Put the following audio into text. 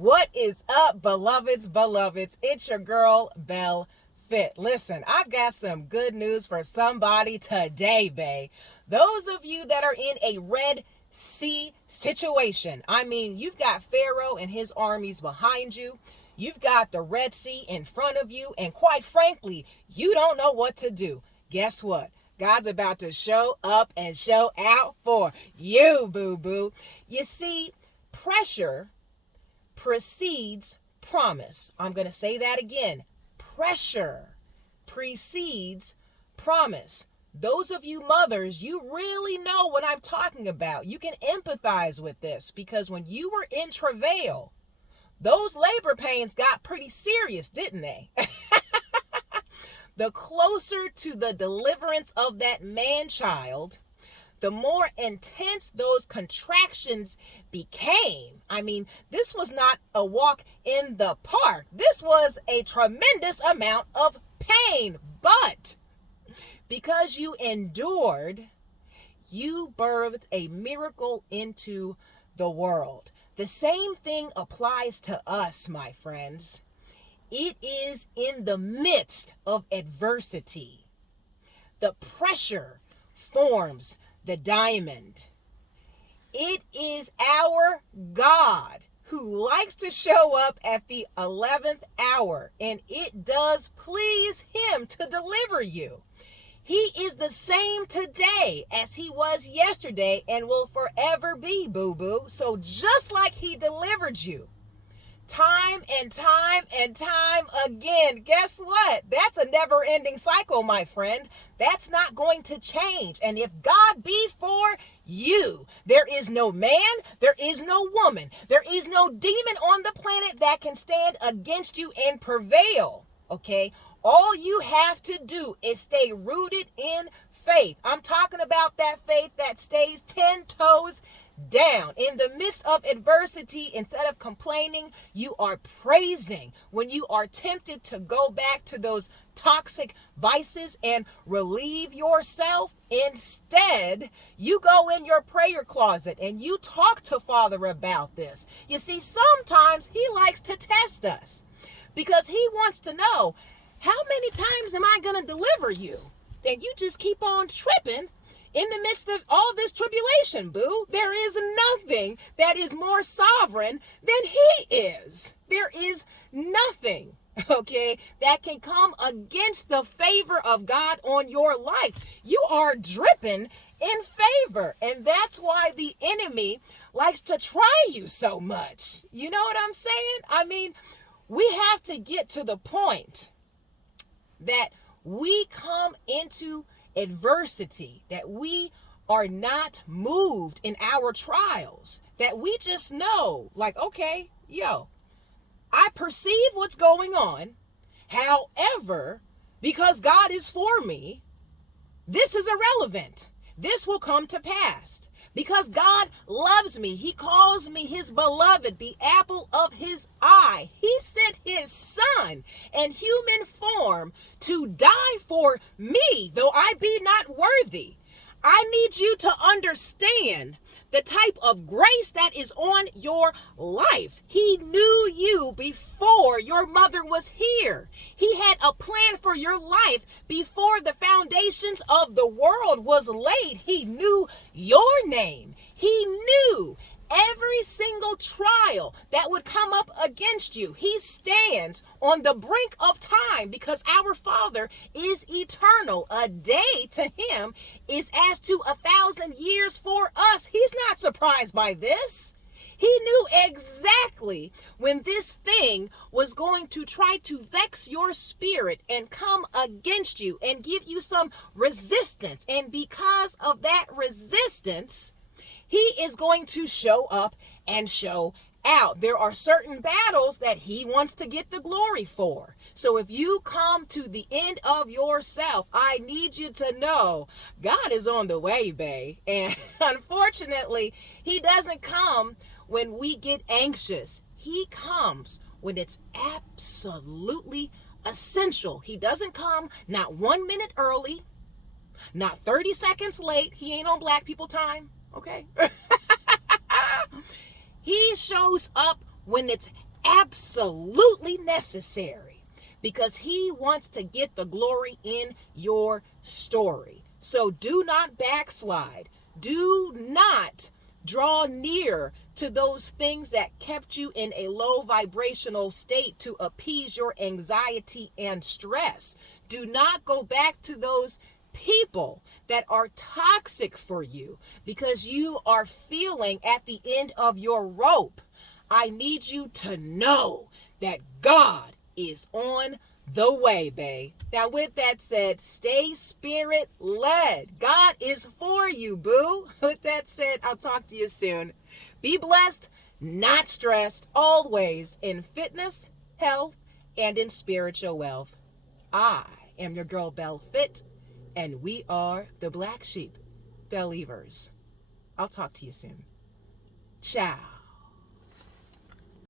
What is up, beloveds? It's your girl, Belle Fit. Listen, I've got some good news for somebody today, bae. Those of you that are in a Red Sea situation, I mean, you've got Pharaoh and his armies behind you. You've got the Red Sea in front of you, and quite frankly, you don't know what to do. Guess what? God's about to show up and show out for you, boo-boo. You see, pressure precedes promise. I'm going to say that again. Pressure precedes promise. Those of you mothers, you really know what I'm talking about. You can empathize with this because when you were in travail, those labor pains got pretty serious, didn't they? The closer to the deliverance of that man-child, the more intense those contractions became. I mean, this was not a walk in the park. This was a tremendous amount of pain. But because you endured, you birthed a miracle into the world. The same thing applies to us, my friends. It is in the midst of adversity. The pressure forms the diamond. It is our God who likes to show up at the 11th hour, and it does please him to deliver you. He is the same today as he was yesterday and will forever be, boo-boo. So just like he delivered you time and time again, guess what? That's a never-ending cycle, my friend. That's not going to change. And if God be for you, there is no man, there is no woman, there is no demon on the planet that can stand against you and prevail, okay? All you have to do is stay rooted in faith. I'm talking about that faith that stays 10 toes down. In the midst of adversity, instead of complaining, you are praising. When you are tempted to go back to those toxic vices and relieve yourself, instead, you go in your prayer closet and you talk to Father about this. You see, sometimes he likes to test us because he wants to know, how many times am I going to deliver you? And you just keep on tripping in the midst of all this tribulation, boo. There is nothing that is more sovereign than he is. There is nothing, okay, that can come against the favor of God on your life. You are dripping in favor, and that's why the enemy likes to try you so much. You know what I'm saying? I mean, we have to get to the point that we come into adversity, that we are not moved in our trials, that we just know, like, okay, I perceive what's going on. However, because God is for me, this is irrelevant. This will come to pass. Because God loves me, he calls me his beloved, the apple of his eye. He sent his son in human form to die for me, though I be not worthy. I need you to understand the type of grace that is on your life. He knew you before your mother was here. He had a plan for your life before the foundations of the world was laid. He knew your name. He knew every single trial that would come up against you. He stands on the brink of time because our Father is eternal. A day to him is as to 1,000 years for us. He's not surprised by this. He knew exactly when this thing was going to try to vex your spirit and come against you and give you some resistance. And because of that resistance, he is going to show up and show out. There are certain battles that he wants to get the glory for. So if you come to the end of yourself, I need you to know God is on the way, babe. And unfortunately, he doesn't come when we get anxious. He comes when it's absolutely essential. He doesn't come not 1 minute early, not 30 seconds late. He ain't on black people time. Okay. He shows up when it's absolutely necessary because he wants to get the glory in your story. So do not backslide. Do not draw near to those things that kept you in a low vibrational state to appease your anxiety and stress. Do not go back to those people that are toxic for you because you are feeling at the end of your rope. I need you to know that God is on the way, babe. Now, with that said, stay spirit led. God is for you, boo. With that said, I'll talk to you soon. Be blessed, not stressed, always in fitness, health, and in spiritual wealth. I am your girl, Belle Fit, and we are the Black Sheep Believers. I'll talk to you soon. Ciao.